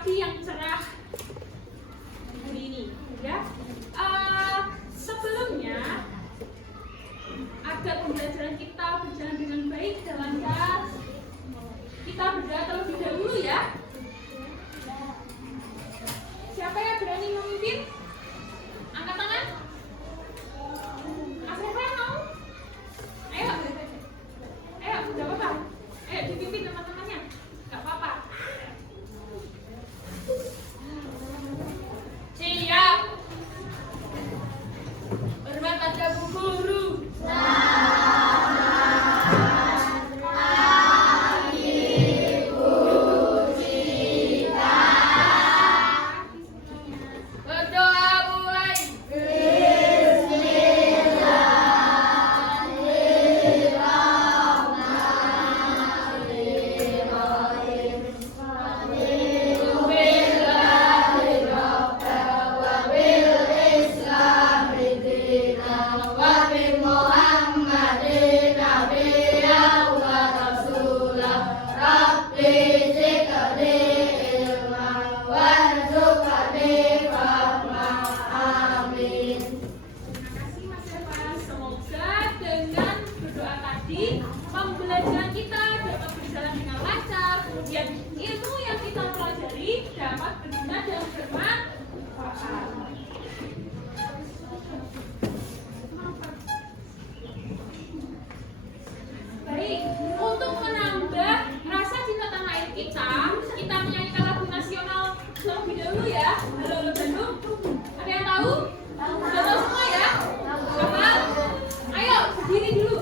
pagi yang cerah hari ini, ya. Sebelumnya agar pembelajaran kita berjalan dengan baik dan lancar, kita berdoa terlebih dahulu ya. Siapa yang berani memimpin? Angkat tangan. Mas Reva mau? Ayo, gak apa-apa. Ayo dipimpin teman-temannya, gak apa-apa. Siap. Hormat pada Bu Guru. Pembelajaran kita dapat berjalan dengan lancar, kemudian ilmu yang kita pelajari dapat berguna dan bermanfaat. Baik, untuk menambah rasa cinta tanah air kita menyanyikan lagu nasional terlebih dahulu ya. Halo Halo Bandung. Ada yang tahu? Sudah tahu semua ya? Hafal? Ayo, berdiri dulu.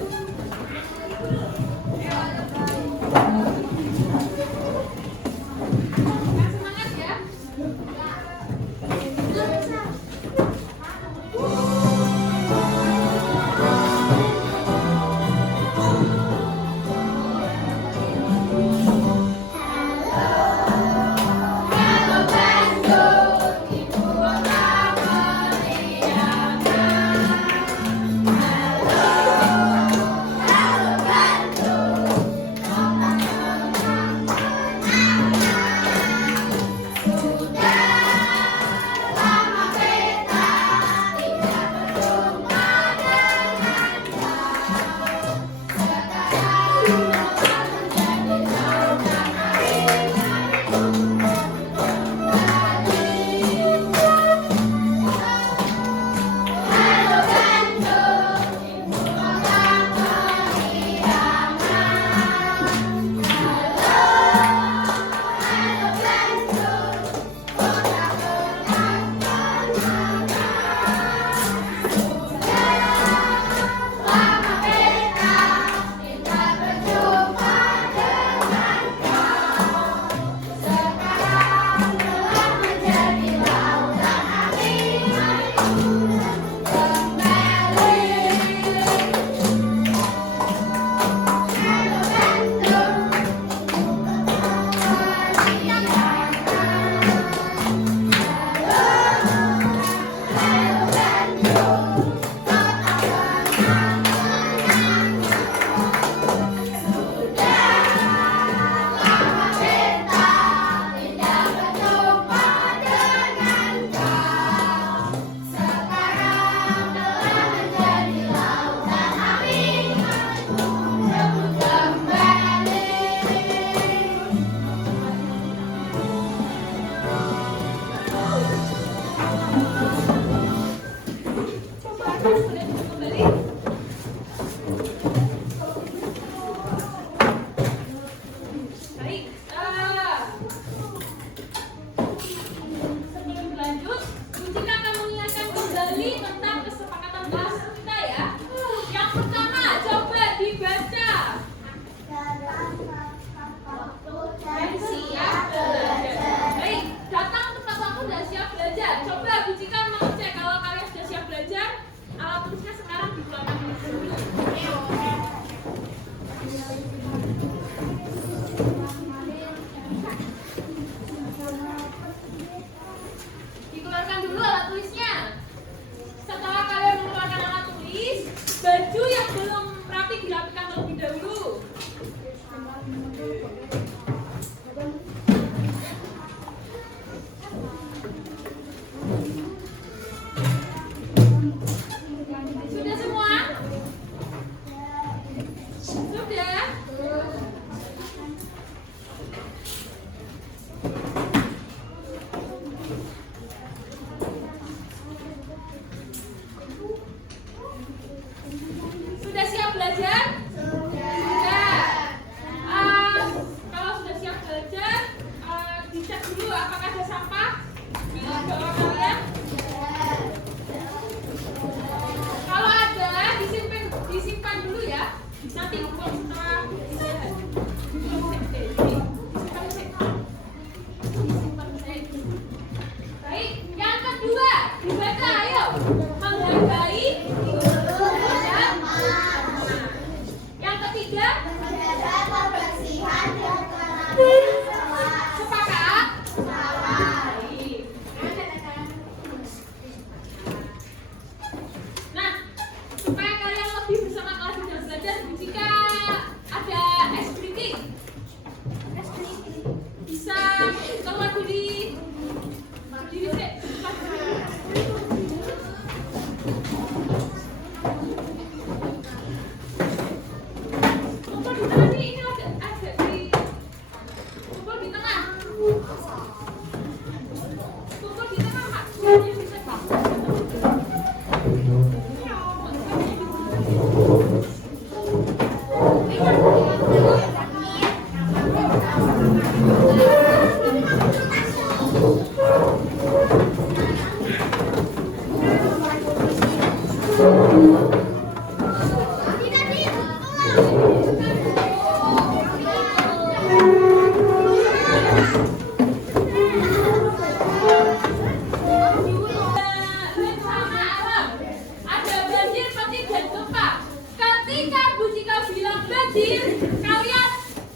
Banjir, kalian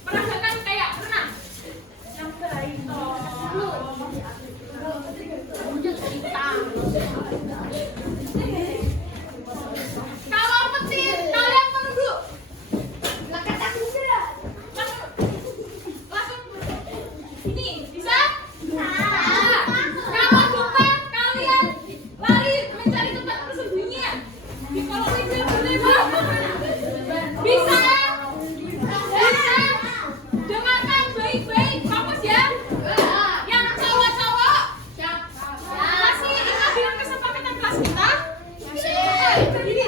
merasakan kayak renang. Yang baik kalau petir, kalian menunduk. Langsung ini bisa? Kalau gempa, kalian lari mencari tempat persembunyian. Di kolong meja boleh Bang? Bisa ya? Bisa? Dengarkan baik-baik, fokus ya. Yang cowok-cowok masih ingat dengan kesepakatan kelas kita? Berdiri.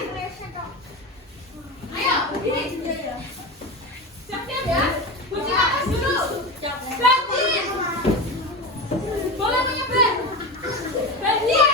Ayo, berdiri. Siap-siap ya. Kunci atas dulu. Banjir. Boleh menyebar. Banjir.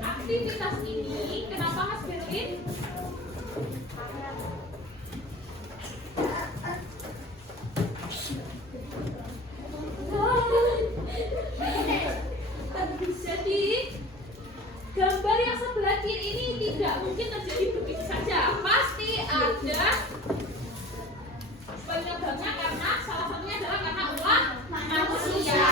Aktivitas ini kenapa Mas Berlin? Jadi gambar yang sebelah kiri ini tidak mungkin terjadi begitu saja. Pasti ada penyebabnya karena salah satunya adalah karena ulah manusia.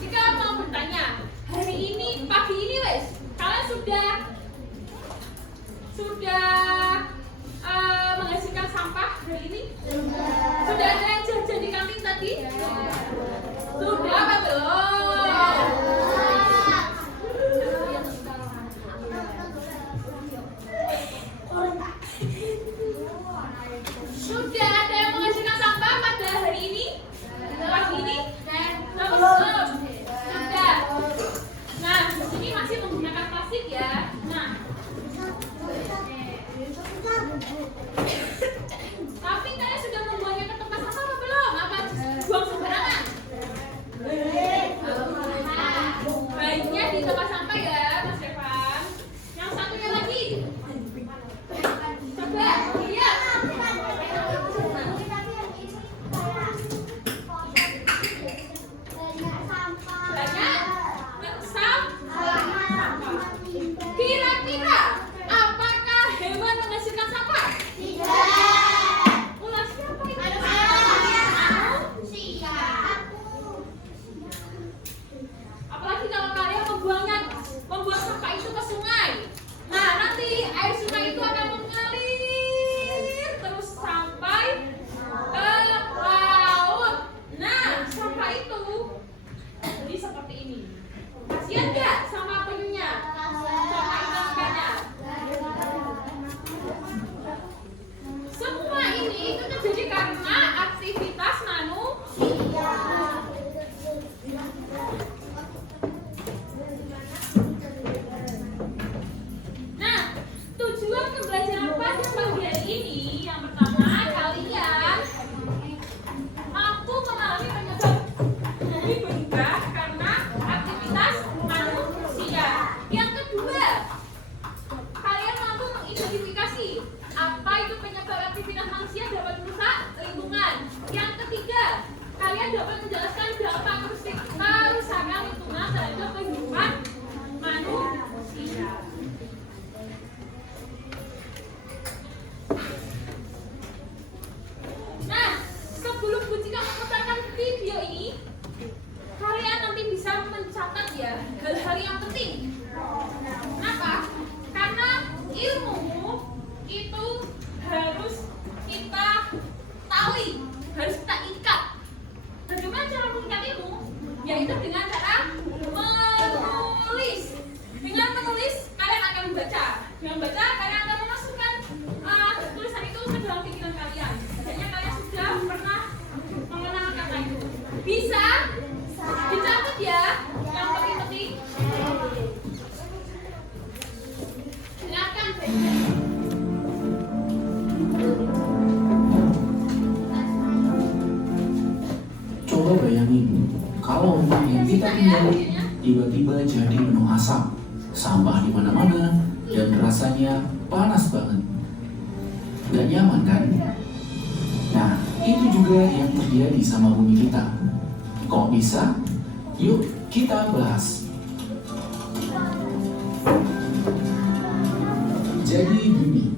Jika mau bertanya, hari ini pagi ini wes kalian sudah menghasilkan sampah hari ini? Sudah ada yang jajan di kantin tadi? Sudah apa belum? seperti ini. Kasihan nggak sama penyunya? Sama ikan-ikannya? Semua ini itu terjadi karena aktivitas manusia. Nah, tujuan pembelajaran pada pagi hari ini yang pertama, kalian mampu mengalami penyebab bumi berubah karena aktivitas manusia. Yang kedua, kalian mampu mengidentifikasi apa itu penyebab aktivitas manusia dapat merusak lingkungan. Yang ketiga, kalian dapat menjelaskan dampak kerusakan lingkungan terhadap kehidupan manusia. Nah, sebelum Bu Cika memutarkan video ini, kalian nanti bisa mencatat ya hal-hal yang penting. Kenapa? Karena ilmu itu harus kita tahu, harus kita ikat. Bagaimana cara mengikat ilmu? Yaitu dengan cara menulis. Dengan menulis, kalian akan membaca. Dengan membaca, kalian akan memasukkan tulisan itu ke dalam pikiran kalian. Biasanya kalian sudah pernah mengenal kata itu. Bisa? Dicatat ya, yang penting-penting. Silakan baca. Coba bayangin, kalau rumah yang kita tinggali tiba-tiba jadi penuh asap, sampah di mana-mana, dan rasanya panas banget. Gak nyaman kan? Nah, itu juga yang terjadi sama bumi kita. Kok bisa? Yuk kita bahas. Jadi bumi.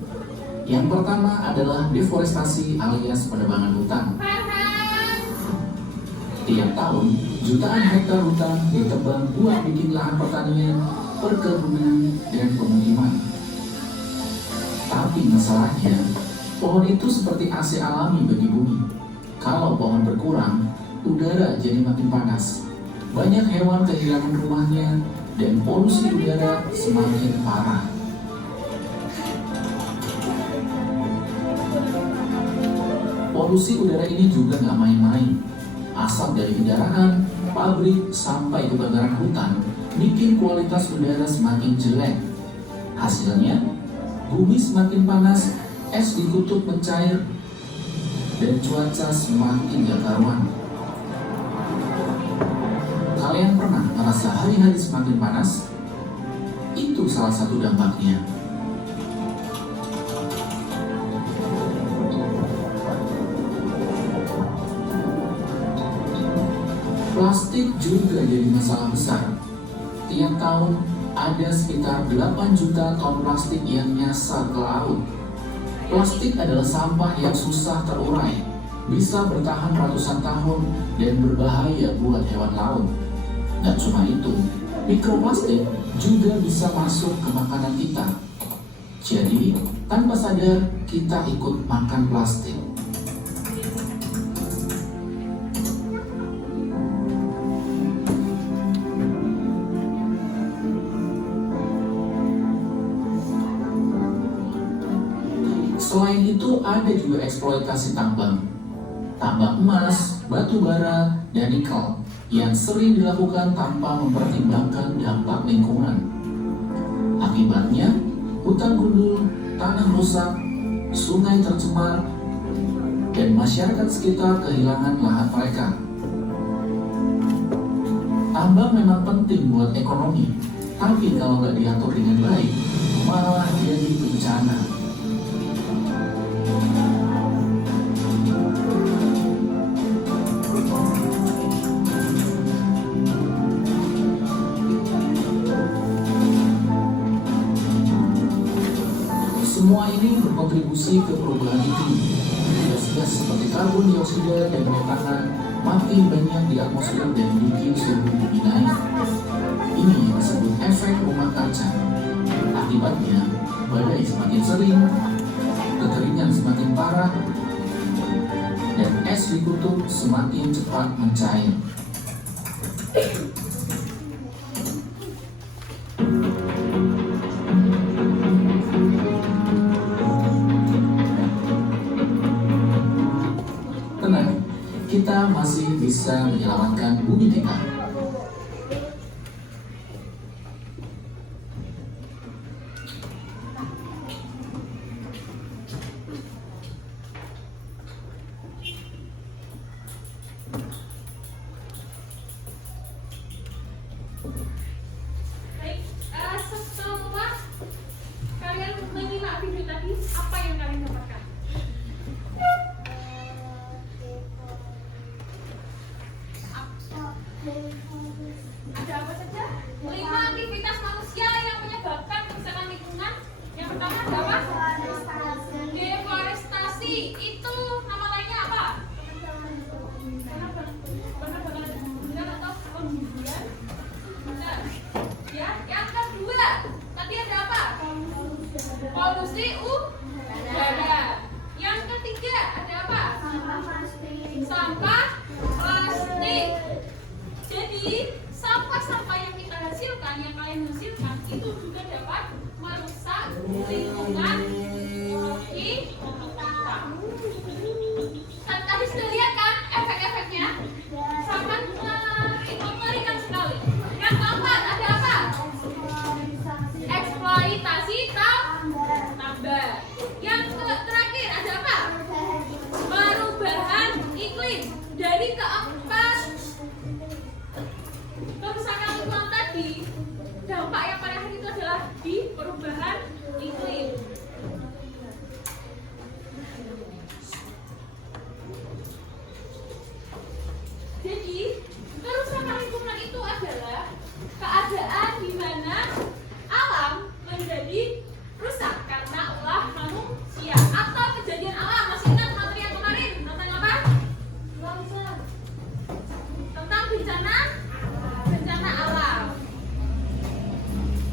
Yang pertama adalah deforestasi alias penebangan hutan. Tiap tahun, jutaan hektar hutan ditebang buat bikin lahan pertanian, perkebunan, dan pemukiman. Tapi masalahnya, pohon itu seperti AC alami bagi bumi. Kalau pohon berkurang, udara jadi makin panas. Banyak hewan kehilangan rumahnya, dan polusi udara semakin parah. Polusi udara ini juga nggak main-main. Asap dari kendaraan, pabrik, sampai kebakaran hutan bikin kualitas udara semakin jelek. Hasilnya, bumi semakin panas, es di kutub mencair, dan cuaca semakin gak karuan. Kalian pernah merasa hari-hari semakin panas? Itu salah satu dampaknya. Plastik juga jadi masalah besar. Tiap tahun ada sekitar 8 juta ton plastik yang nyasar ke laut. Plastik adalah sampah yang susah terurai, bisa bertahan ratusan tahun dan berbahaya buat hewan laut. Dan cuma itu, mikroplastik juga bisa masuk ke makanan kita. Jadi, tanpa sadar kita ikut makan plastik. Selain itu ada juga eksploitasi tambang. Tambang emas, batu bara, dan nikel yang sering dilakukan tanpa mempertimbangkan dampak lingkungan. Akibatnya, hutan gundul, tanah rusak, sungai tercemar, dan masyarakat sekitar kehilangan lahan mereka. Tambang memang penting buat ekonomi, tapi kalau nggak diatur dengan baik, malah jadi bencana. Semua ini berkontribusi ke perubahan iklim. Gas-gas seperti karbon dioksida dan metana makin banyak di atmosfer dan bikin suhu bumi naik. Ini yang disebut efek rumah kaca. Akibatnya, badai semakin sering, kekeringan semakin parah, dan es di kutub semakin cepat mencair. kita masih bisa menyelamatkan bumi kita. Baik, setelah kalian menyimak video tadi, apa yang kalian dapatkan? Ada apa saja? 5 aktivitas manusia yang menyebabkan kerusakan lingkungan. Yang pertama ada apa? Deforestasi. Itu nama lainnya apa? Benar atau pembunuhan? Benar. Ya, yang kedua, tadi ada apa? Polusi udara. Yang ketiga ada apa? Sampah plastik. Jadi, sampah-sampah yang kita hasilkan, yang kalian hasilkan, itu juga dapat merusak lingkungan kita. Tadi sudah lihat kan efek-efeknya? Sangat mengerikan sekali. Yang keempat ada apa? Eksploitasi tambang. Yang terakhir ada apa? Perubahan iklim. Dari keempat kerusakan lingkungan tadi, dampak yang paling akhir itu adalah di perubahan iklim. Jadi, kerusakan lingkungan itu adalah keadaan di mana alam menjadi rusak karena ulah manusia atau kejadian alam. Masih ingat materi yang kemarin tentang apa? Tentang bencana alam.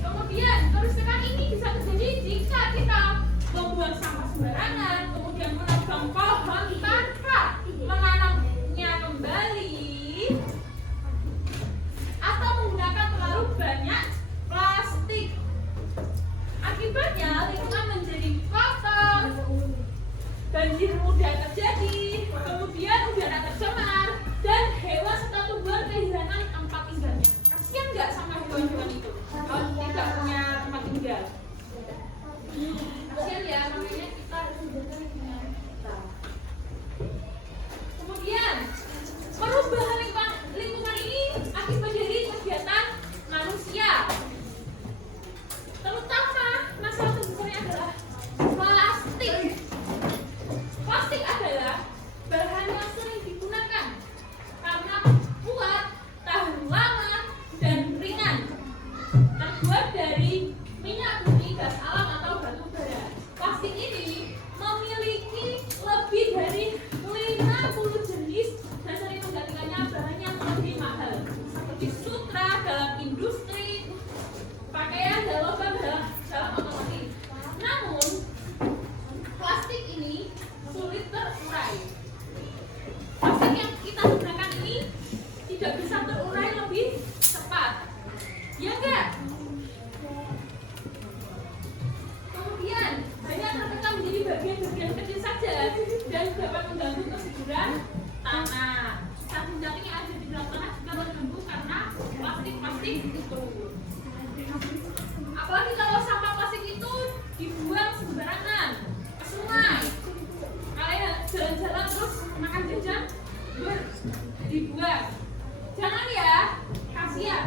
Kemudian kerusakan ini bisa terjadi jika kita membuang sampah sembarangan, kemudian menebang pohon tanpa menanamnya kembali, atau menggunakan terlalu banyak plastik. Akibatnya lingkungan menjadi kotor, banjir mudah terjadi, kemudian udara tercemar, dan hewan serta tumbuhan kehilangan tempat tinggalnya. Kasian nggak sama hewan-hewan itu kalau tidak punya tempat tinggal? Kasian ya, namanya kita. Kemudian perubahan lingkungan ini akibat dari kegiatan manusia. Terutama masalah terbesarnya adalah plastik. Plastik adalah bahan yang sering digunakan karena kuat, tahan lama, dan ringan. Terbuat dari minyak bumi, gas alam, atau batu bara. Plastik ini memiliki lebih dari 50 jenis dan sering menggantikannya bahan yang lebih mahal, seperti sutra dalam industri, pakaian dan logam dalam otomotif. Namun, plastik ini sulit terurai. Plastik yang kita gunakan ini tidak bisa terurai lebih cepat. Ya enggak? Kemudian, banyak terpecah menjadi bagian-bagian kecil saja dan dapat mengganggu kesuburan tanah. Samping yang ada di dalam tanah juga terganggu karena plastik-plastik itu. Apalagi kalau sampah plastik itu dibuang sembarangan ke sungai. Kalian jalan-jalan terus makan jajan dibuang. Jangan ya, kasihan.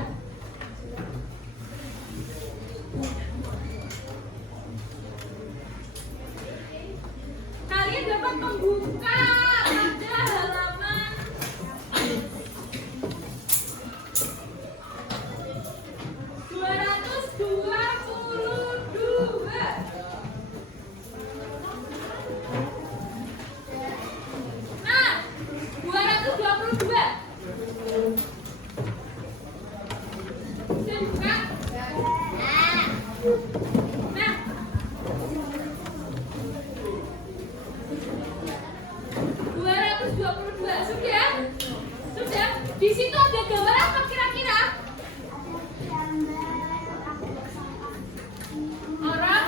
Kalian dapat membuka pada halaman 222. Nah, 222. Bisa dibuka? Nah, 222 sudah? Sudah? Di situ ada gambar apa kira-kira? Orang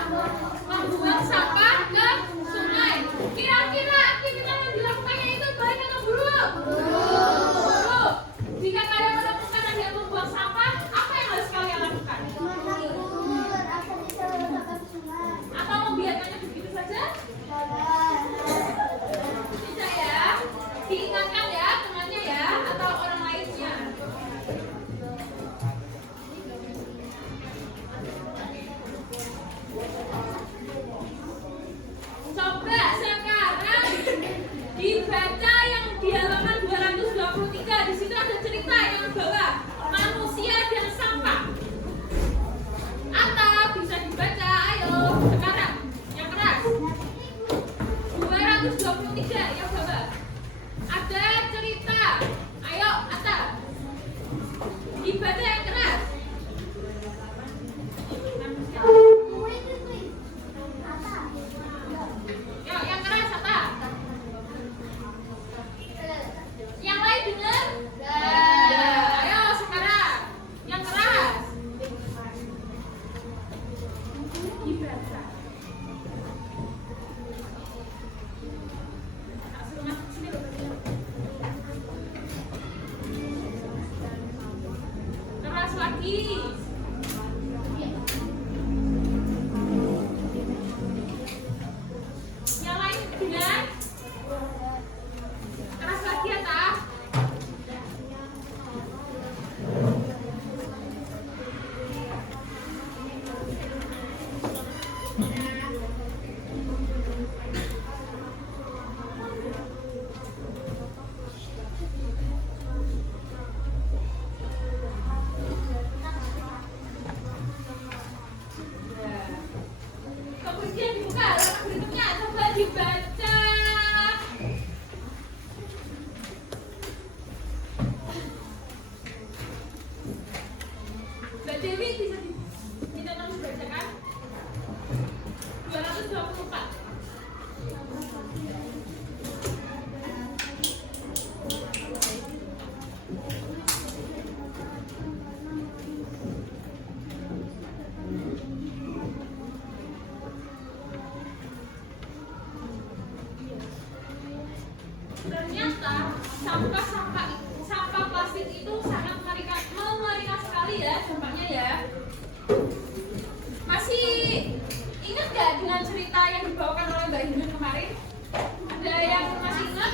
membuang sampah ke sungai. Kira-kira aktivitas yang dilakukannya itu baik atau buruk? keras lagi. Yang lain dengan keras lagi ya, tak? Kemudian dibuka halaman berikutnya, coba dibaca. Mbak Dewi bisa minta tolong dibacakan. 224. Ternyata sampah plastik itu sangat mengerikan sekali ya dampaknya ya. Masih ingat nggak dengan cerita yang dibawakan oleh Mbak Hindu kemarin? Ada yang masih ingat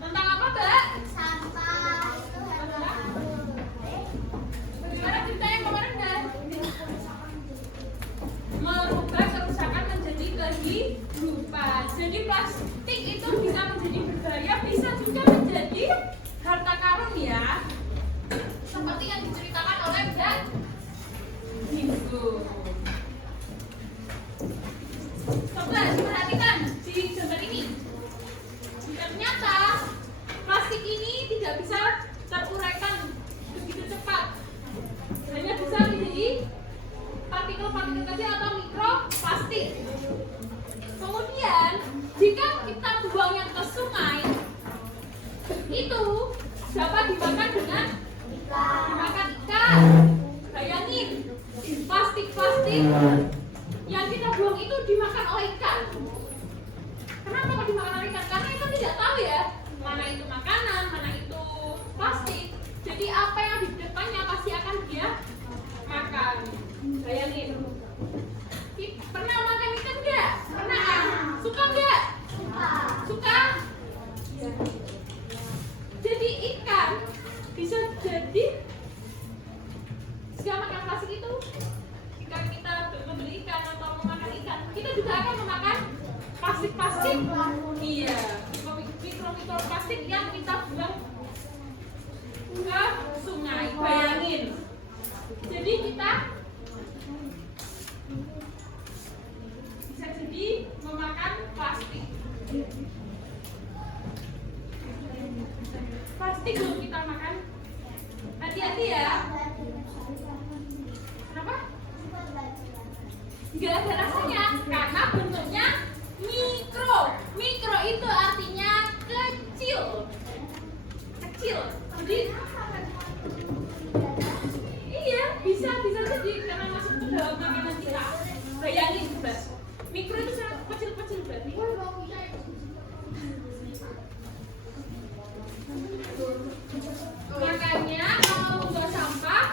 tentang apa, Mbak? Sampah itu Bagaimana ceritanya kemarin, Mbak? Merubah kerusakan menjadi kehidupan. Jadi plastik itu bisa menjadi berbahaya, bisa juga menjadi harta karun ya. Seperti yang diceritakan oleh Mbak Hindu. Coba diperhatikan di gambar ini. Ternyata plastik ini tidak bisa teruraikan begitu cepat. Hanya bisa menjadi partikel-partikel kecil atau mikroplastik. Kemudian jika kita buangnya ke sungai, itu dapat dimakan dengan dimakan ikan. Bayangin, plastik-plastik yang kita buang itu dimakan oleh ikan. Kenapa kok dimakan oleh ikan? Karena ikan tidak tahu ya, mana itu makanan, mana itu plastik. Jadi apa yang di depannya pasti akan dia makan. Bayangin. Pernah makan ikan enggak? Pernah kan? Suka enggak? Suka? Ya. Jadi ikan bisa jadi jika makan plastik itu, jika kita membeli ikan atau memakan ikan, kita juga akan memakan plastik-plastik. Iya, mikroplastik yang kita buang ke sungai. Bayangin. Jadi kita bisa jadi memakan plastik. Plastik belum kita makan. Hati-hati ya. Kenapa? Nggak ada rasanya karena bentuknya mikro. Mikro itu artinya kecil. Kecil. Jadi iya, bisa jadi karena masuk ke dalam makanan kita. Bayangin coba. Mikro itu sangat kecil-kecil berarti. Makanya kalau membuang sampah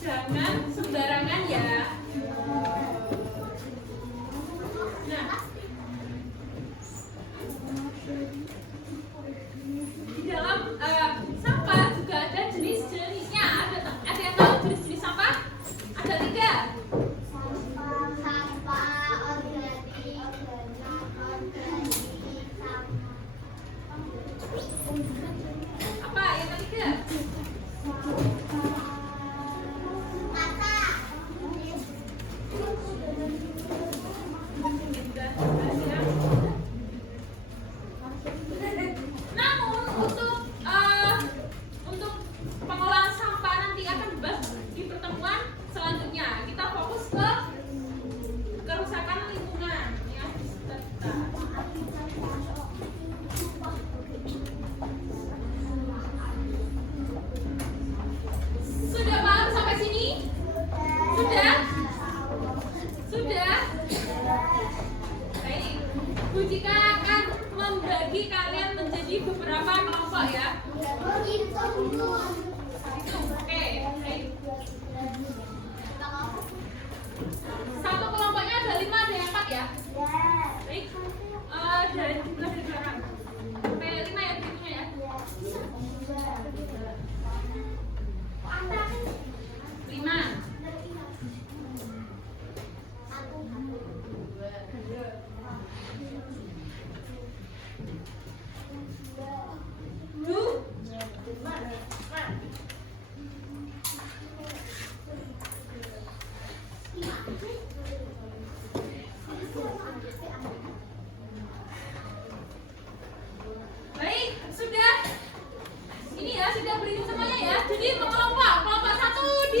jangan sembarangan ya. Nah, di dalam sampah juga ada jenis-jenisnya. Ada yang tahu jenis-jenis sampah? Ada 3. sampah organik, Apa yang ketiga? mata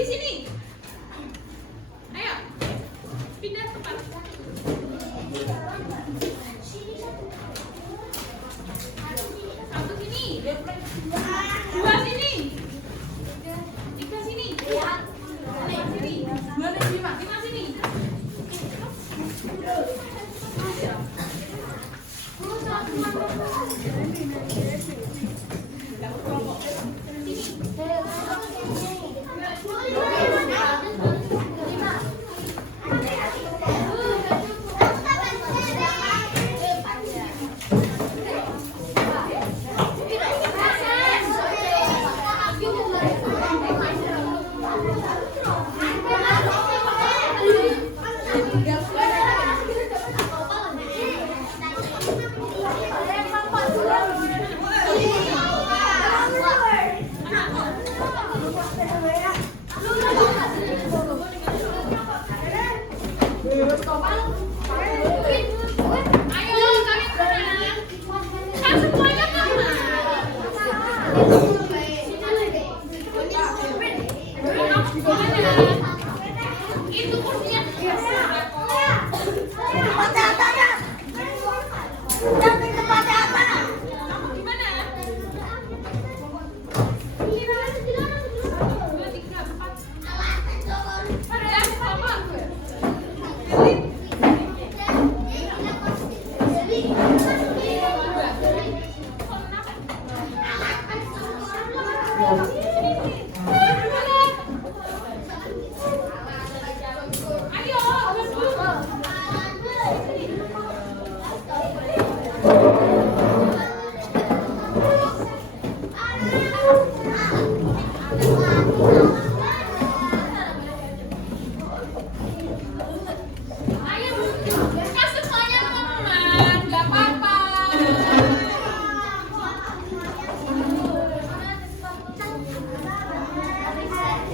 di sini. Ayo, pindah tempat. Satu sini, dua sini, tiga sini, sini, lima sini. Ayo, kalian tenang. Kan semuanya tenang. Itu kursinya kamu gimana? 2, 3, 4. Ada apa? Ayo, ayo, kan semuanya teman-teman, nggak apa-apa.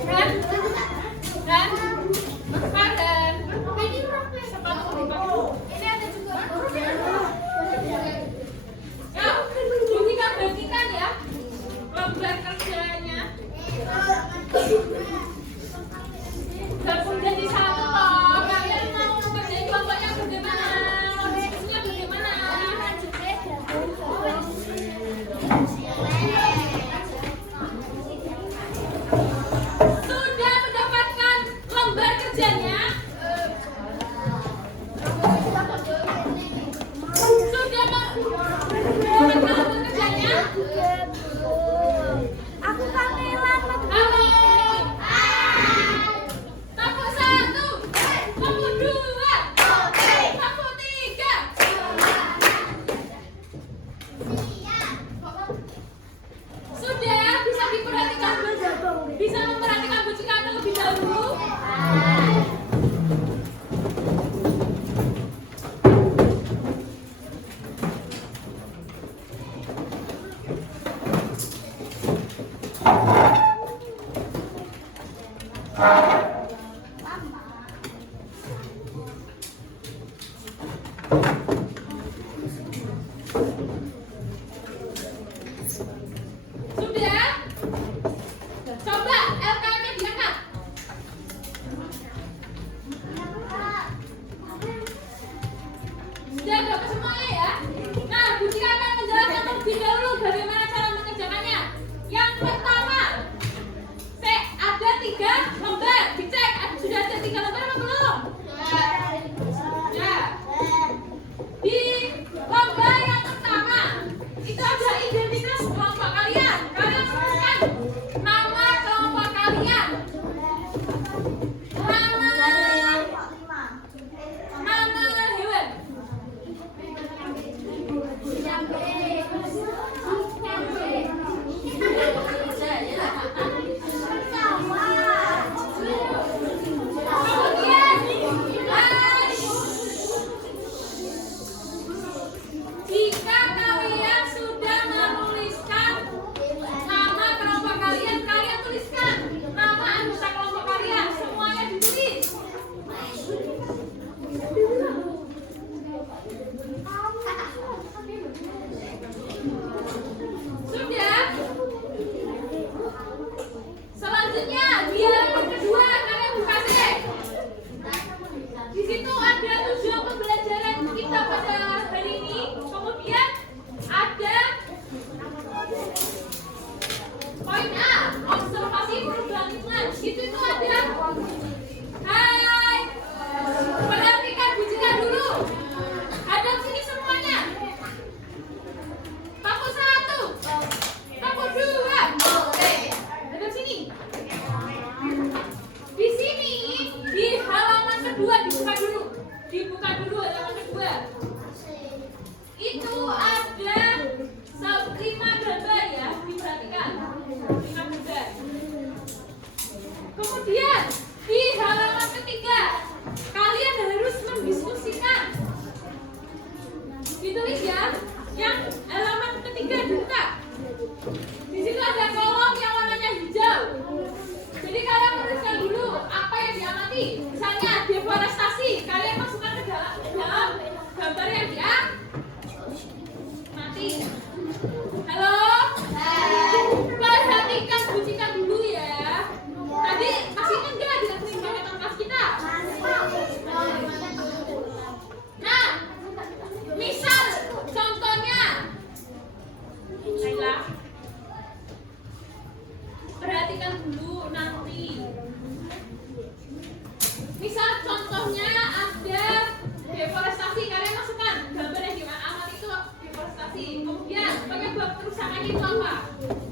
Ren, Farhan, sepatu. Ini ada juga. Ya, buktikan ya. Lembar kerjanya. Gabung jadi satu toh. Kalian mau ngerjain kelompoknya bagaimana? Diskusinya bagaimana? Sudah mendapatkan lembar kerjanya? Sudah mendapatkan lembar kerjanya? Halo. Tepuk 1, tepuk 2, tepuk 3. Sudah bisa diperhatikan, bisa memperhatikan butikan terlebih dahulu. Sudah? Coba LKM-nya diangkat. Sudah dapat semuanya ya? Nah, Bujika akan menjelaskan terlebih dahulu bagaimana cara mengerjakannya. Yang pertama, ada 3 lembar. Dicek, sudah ada 3 lembar atau belum? Ya. Di lembar yang pertama, itu ada identitas kelompok kalian. Kalian tuliskan nama kelompok kalian. Nama hewan. Kemudian, jika kalian sudah menuliskan nama kelompok kalian, kalian tuliskan nama anggota Kemudian di halaman ketiga kalian harus mendiskusikan. Ditulis ya, yang halaman ketiga dibuka. Di situ ada kolom yang warnanya hijau. Jadi kalian menuliskan dulu apa yang diamati. Misalnya deforestasi, kalian masukkan ke dalam gambar yang diamati. Halo? Perhatikan, bucikan dulu ya. Tadi masih enggak dengan kesepakatan kelas kita? Nah, misal contohnya, Laila, perhatikan dulu nanti. Misal contohnya ada deforestasi, kalian masukkan gambar yang diamati itu deforestasi. Kemudian penyebab kerusakannya itu apa?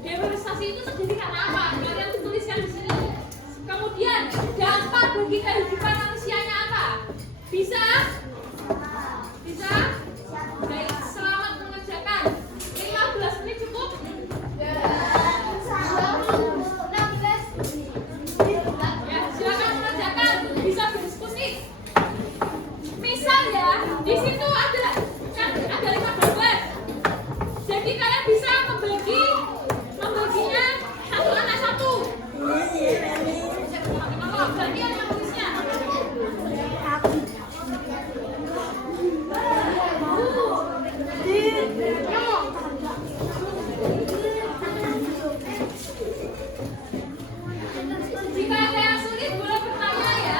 Deforestasi itu terjadi karena apa? Kalian tuliskan di sini. Kemudian dampak bagi kehidupan manusianya apa? Bisa? Bisa? Baik, selamat mengerjakan. 15 menit cukup? Ya, silakan mengerjakan. Bisa berdiskusi. Misal ya, di situ ada 5 gambar. Jadi kalian bisa membaginya satu anak satu. Berarti yang tulisnya. Jika ada yang sulit boleh bertanya ya.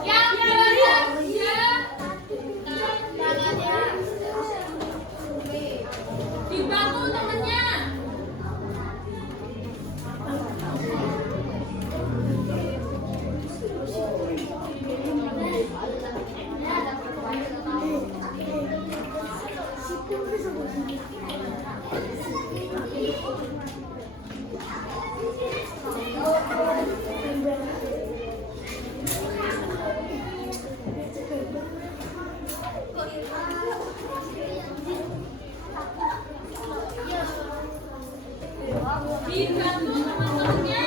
Yang benar ya. Dibantu temennya. Dibantu teman-temannya.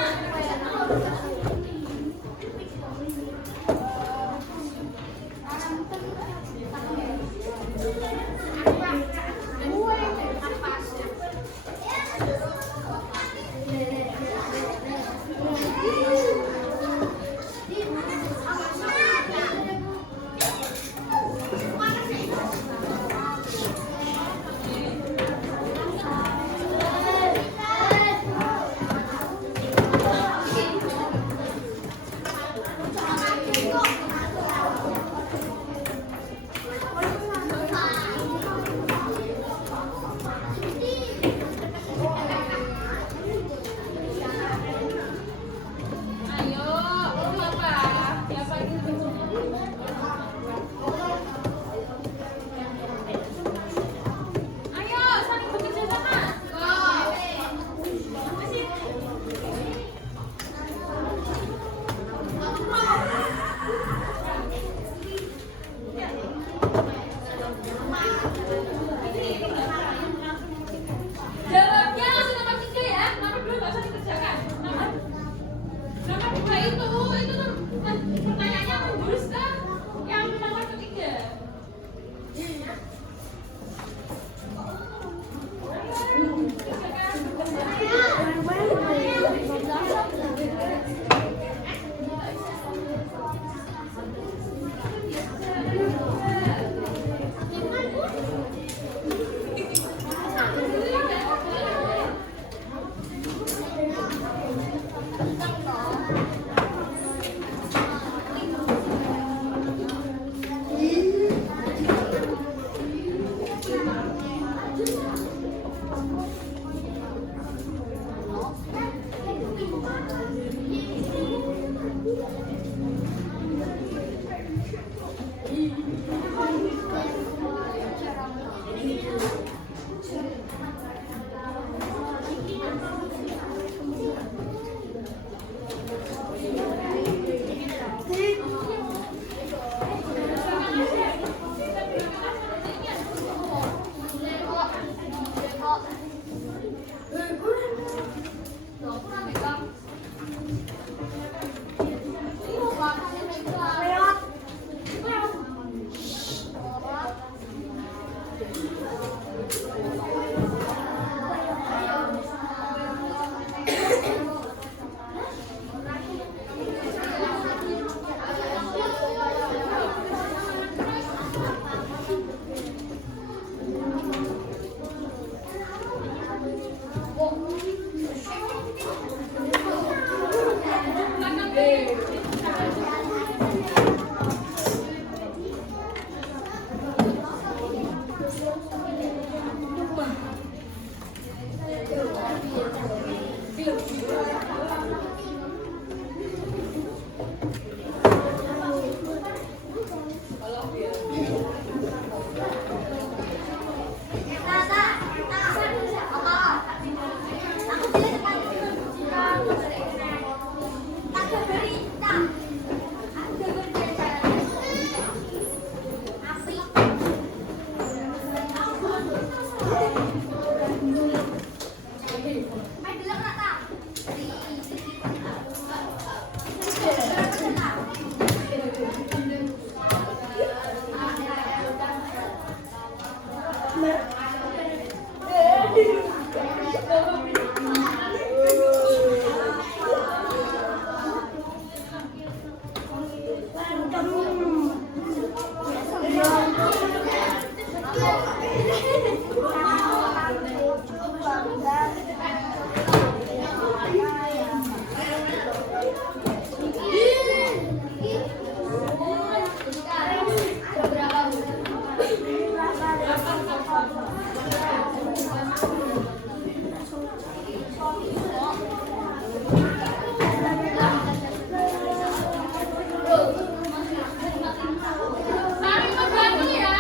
Saling membantu ya.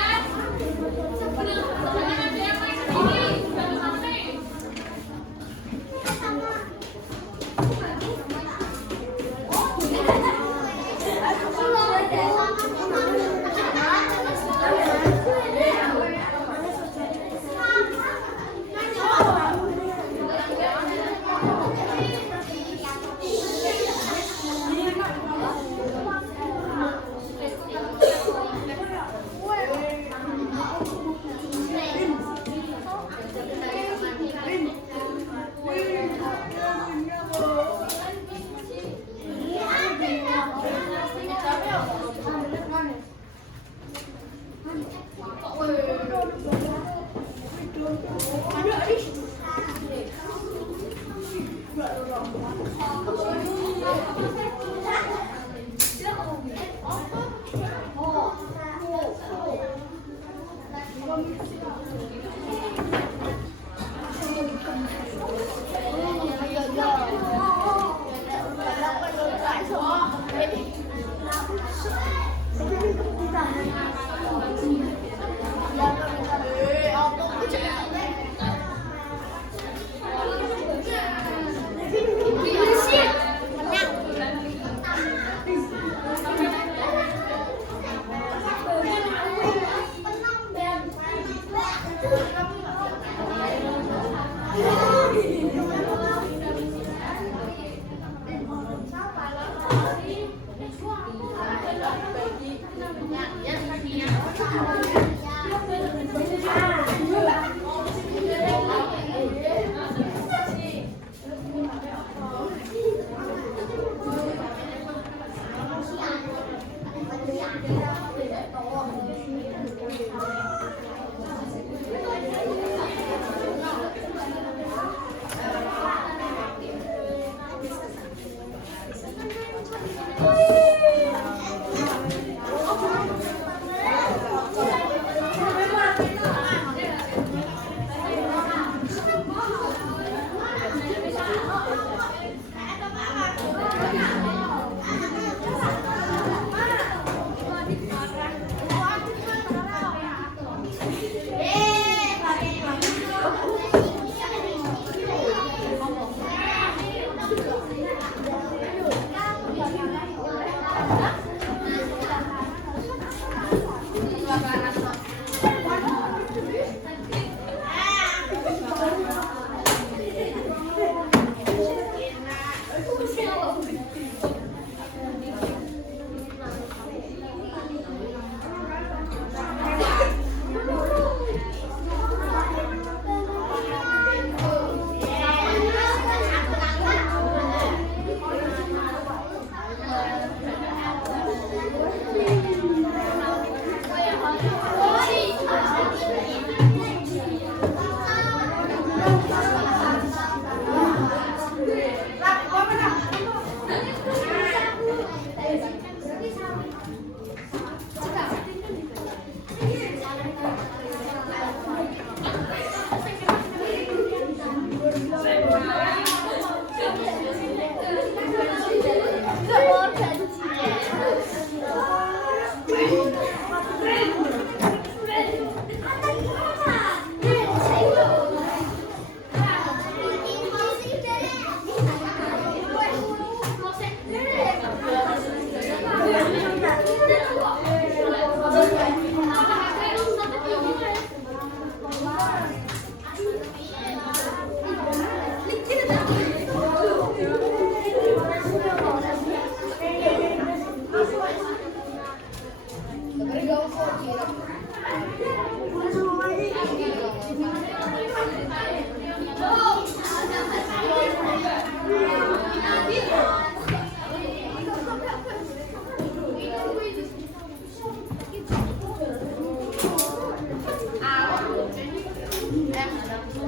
Jangan ada yang main sendiri. Jangan sampai. Tepuk satu.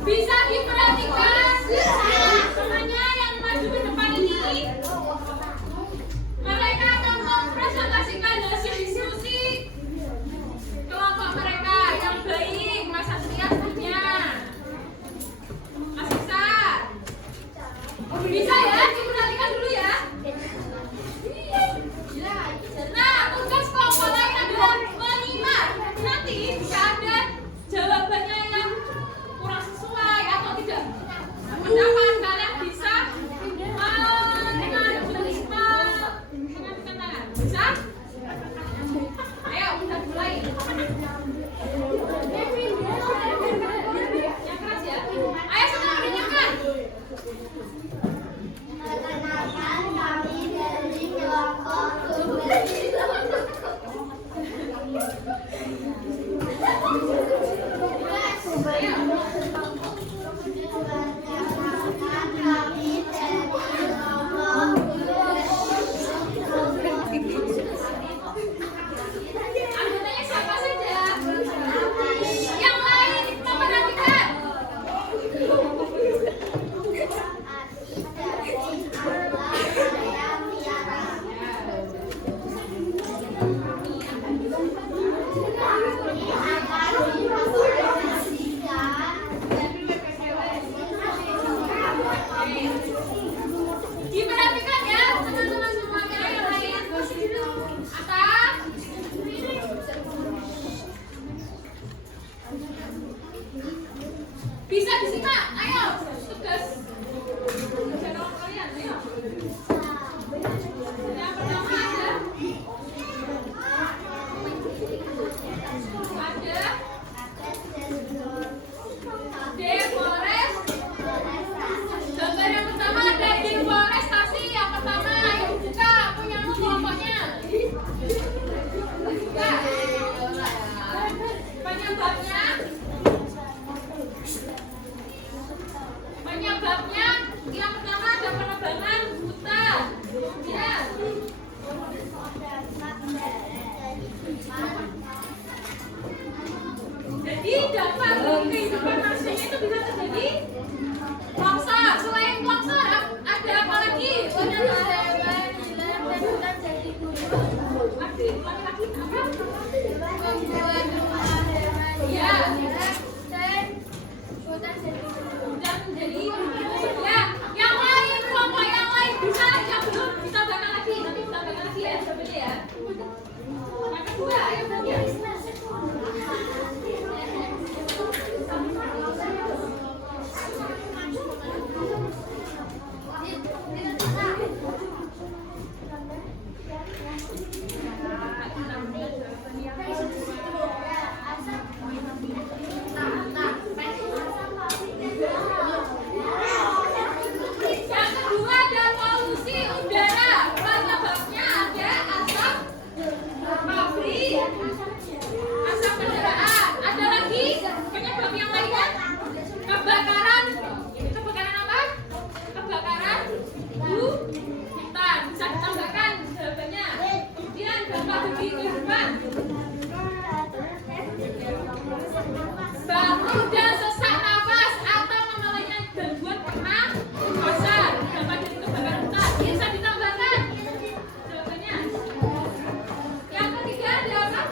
Bisa diperhatikan semuanya yang maju ke depan ini. Mereka akan mempresentasikan hasil diskusi kelompok mereka yang baik. Mas Satria punya. Mas Isa. Bisa ya, diperhatikan dulu ya. Nah, tugas kelompok lain adalah menyimak. Nanti jika ada jawabannya yang kurang sesuai atau tidak pendapat, kalian bisa mengajukan tangan. Bisa? Ayo, kita mulai. Yang keras ya. Ayo semua mendengarkan. Perkenalkan kami dari kelompok Tumbes. Anggotanya siapa saja? Yang lain memperhatikan. Diperhatikan ya teman-teman semuanya yang lain. Atas. Bisa disimak. Ayo tugas. Channel kalian. Ayo. Yang pertama ada deforest. Gambar yang pertama ada deforestasi. Yang pertama, ayo buka punya kelompoknya. Buka. Penyebabnya. Penyebabnya yang pertama ada penebangan hutan. Kemudian jadi dampak kehidupan manusia itu bisa terjadi longsor. Selain longsor ada apa lagi? Lagi apa? Ya. Sudah menjadi ya. Yang lain kelompok yang lain bisa yang belum ditambahkan lagi. Nanti ditambahkan lagi ya. Coba ya. Yang kedua ayo ya. Yang kedua ada polusi udara. Penyebabnya ada asap pabrik, asap kendaraan. Ada lagi penyebab yang lainnya? Kebakaran. Kebakaran apa? Kebakaran hutan. Bisa ditambahkan jawabannya. Kemudian dampak bagi kehidupan. Batuk dan sesak nafas atau namanya gangguan pernafasan. Dampak dari kebakaran hutan. Bisa ditambahkan jawabannya. Yang ketiga ada apa?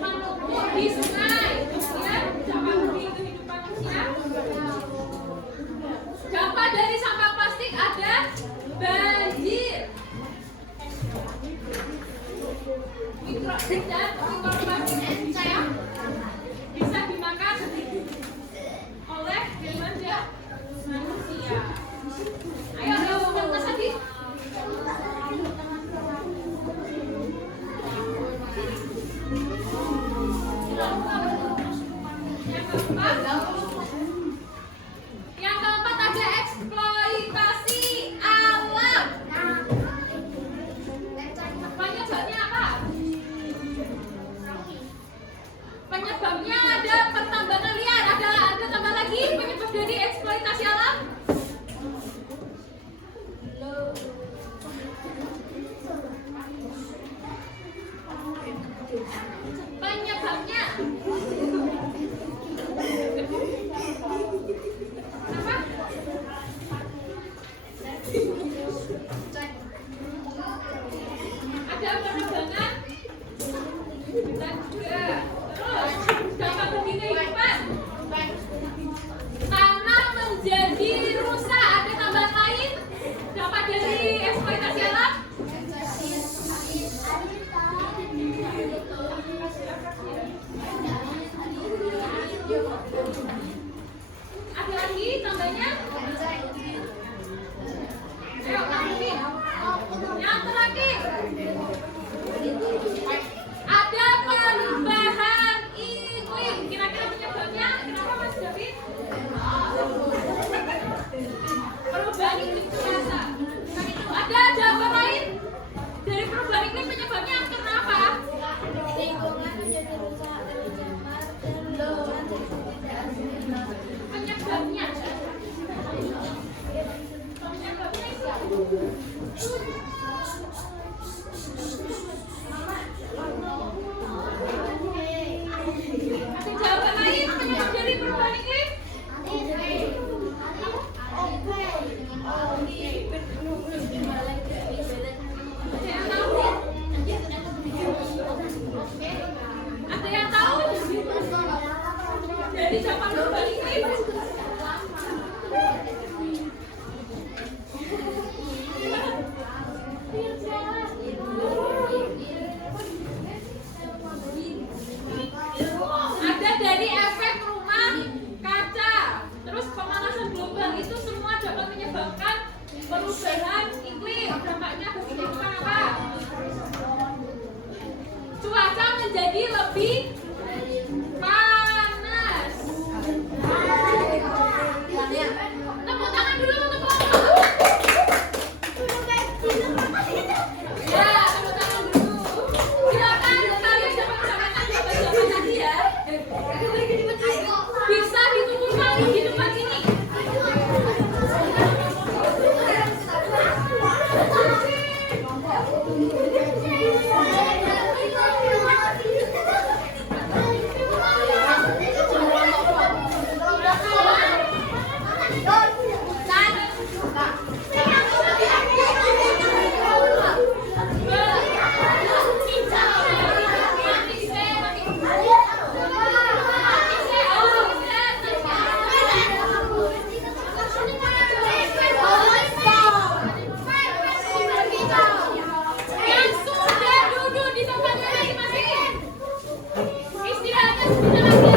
Menumpuk di sungai. Kemudian dampak bagi kehidupan manusia. Dampak dari sampah plastik ada banjir. Mikroplastik dan mikroplastik saya bisa dimakan oleh hewan dan manusia. Ayo yang mas lagi. Yang keempat ada eksploitasi alam. Penyebabnya apa? Penyebabnya ada pertambangan liar. Ada tambah lagi penyebab dari eksploitasi alam? Penyebabnya apa? Ada penerbangan dan juga terus dampak bagi kehidupan. Tanah menjadi rusak. Ada tambahan lain dampak dari eksploitasi alam? Ada lagi tambahnya? Ayo, lagi. Yang terakhir. Ada perubahan iklim. Kira-kira penyebabnya kenapa Mas David? Perubahan iklim itu biasa. Nah, itu ada jawaban lain dari perubahan iklim penyebabnya kenapa? Lingkungan menjadi rusak dan tercemar dan Penyebabnya. Penyebabnya itu. Ada jawaban lain penyebab dari perubahan iklim? Ada yang tahu? Ada yang tahu? Dari zaman perubahan iklim? Ada dari efek rumah kaca. Terus pemanasan global itu semua dapat menyebabkan perubahan iklim. Dampaknya bagi kehidupan apa? Cuaca menjadi lebih panas. Tepuk tangan dulu untuk kelompok. Ya, tepuk tangan dulu. Silakan kalian dapat mendapatkan jawaban-jawaban tadi ya. Bisa dituturkan di tempat ini. Yang sudah duduk di tempatnya masing-masing, istirahatkan sebentar lagi.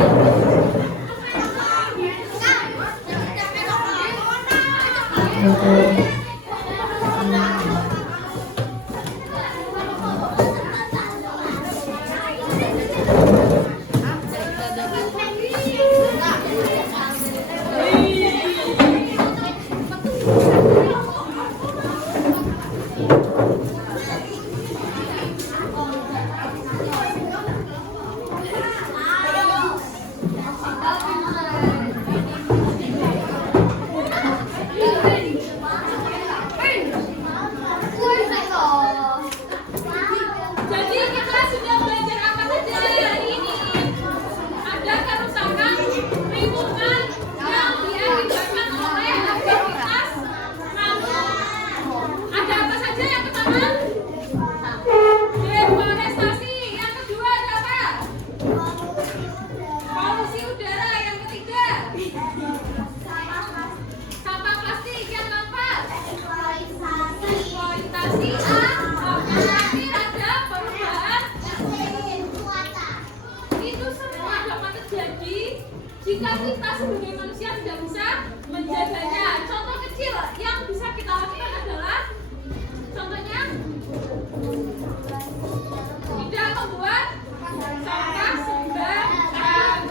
Jadi kita sudah belajar apa saja hari ini? Ada kerusakan lingkungan yang diakibatkan oleh aktivitas manusia. Ada apa saja? Yang pertama, deforestasi. Yang kedua ada apa? Polusi udara. Yang ketiga, sampah plastik. Yang keempat, eksploitasi alam. Yang terakhir ada perubahan. Itu semua dapat terjadi jika kita sebagai manusia tidak bisa menjaganya. Contoh kecil yang bisa kita lakukan adalah, contohnya, tidak membuat sampah sembarangan.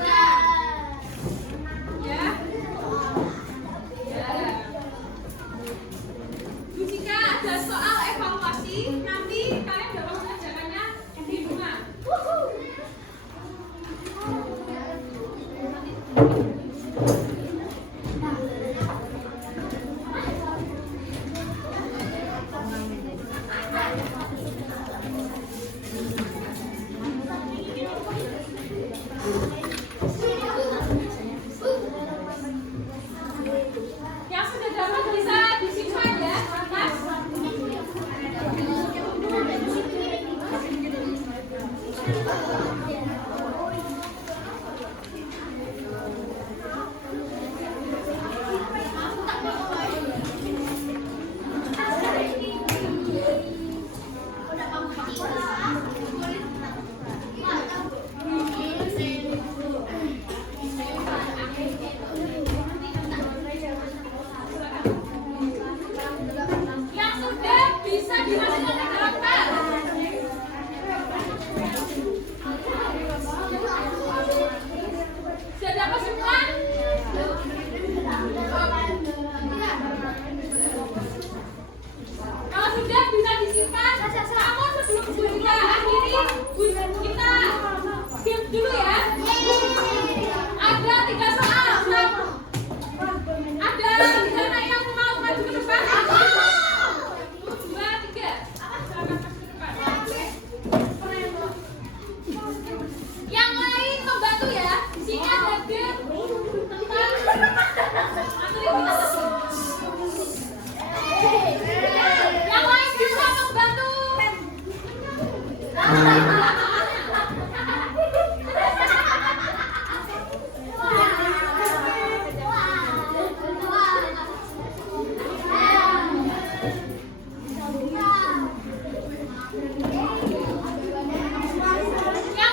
Yang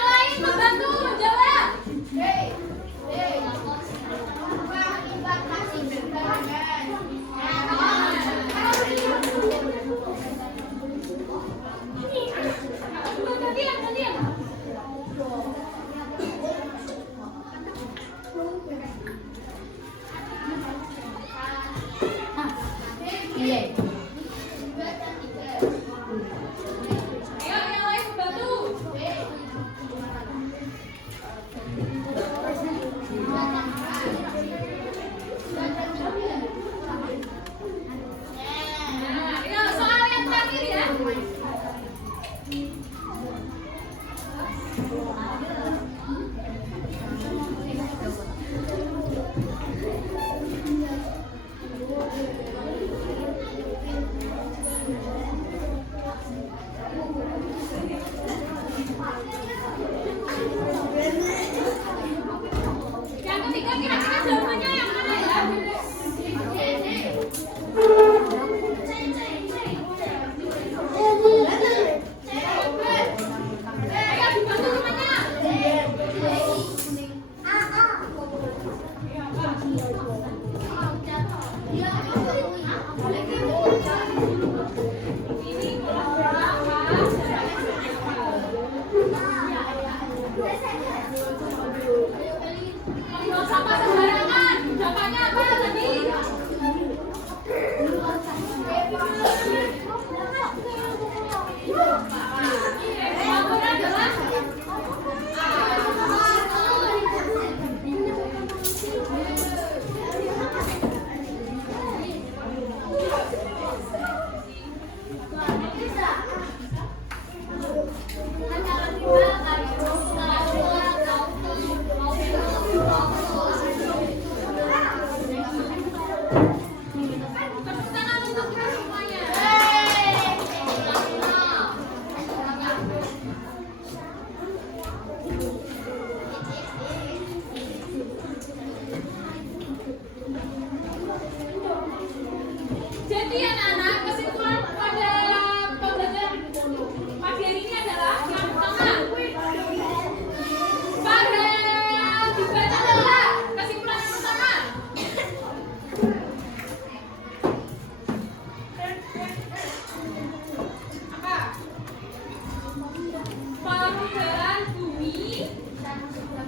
lain membantu menjawab. Gantian. Ayo, yang lain membantu. Nah, ayo soal yang terakhir ya. Yang ketiga kira-kira jawabannya yang mana ya? Ayo dibantu temannya. Ini membuang sampah sembarangan. Jawabannya apa tadi? Jawabannya adalah tepuk tangan untuk kita semuanya. Jadi anak-anak, kesimpulan pada pembelajaran pagi hari ini adalah yang pertama, pada dibaca adalah kesimpulan yang pertama. Apa? Perubahan bumi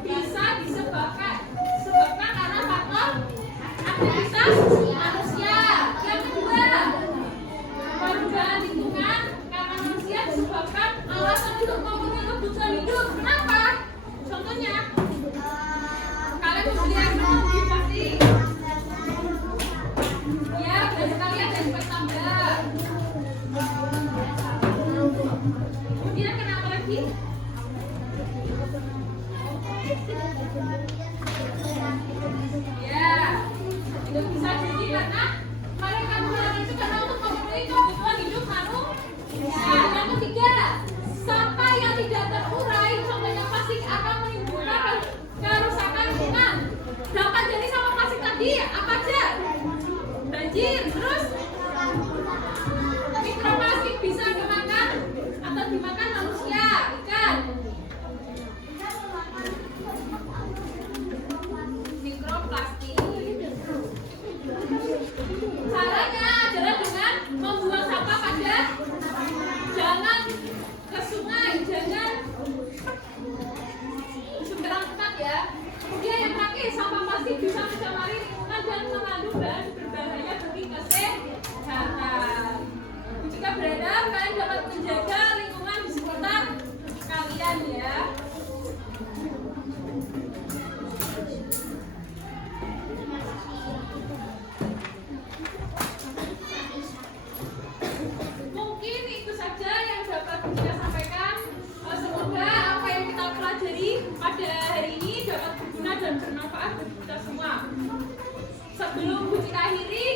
bisa disebabkan karena faktor aktivitas manusia. Yang kedua, perubahan lingkungan karena manusia disebabkan alasan untuk memenuhi kebutuhan hidup. Kenapa? Contohnya, kalian membeli air minum pasti. Ya, belanja kalian dan cepat tambah. Kemudian kenapa lagi? Ya, itu bisa jadi karena mereka melakukan itu karena untuk memenuhi kebutuhan hidup manusia. Yang ketiga, sampah yang tidak terurai, contohnya plastik, akan menimbulkan kerusakan lingkungan. Dampak dari sampah plastik tadi apa aja? Banjir, terus mikroplastik bisa dimakan atau dimakan manusia, ikan. Mikroplastik. Caranya adalah dengan membuang sampah pada jangan ke sungai, jangan sembarang tempat ya. Kemudian yang terakhir, sampah plastik bisa mencemari lingkungan dan mengandung bahan berbahaya bagi kesehatan. Jika berharap kalian dapat menjaga lingkungan di sekitar kalian ya. Mungkin itu saja yang dapat kita sampaikan. Semoga apa yang kita pelajari pada hari ini dapat berguna dan bermanfaat bagi kita semua. Sebelum kita akhiri,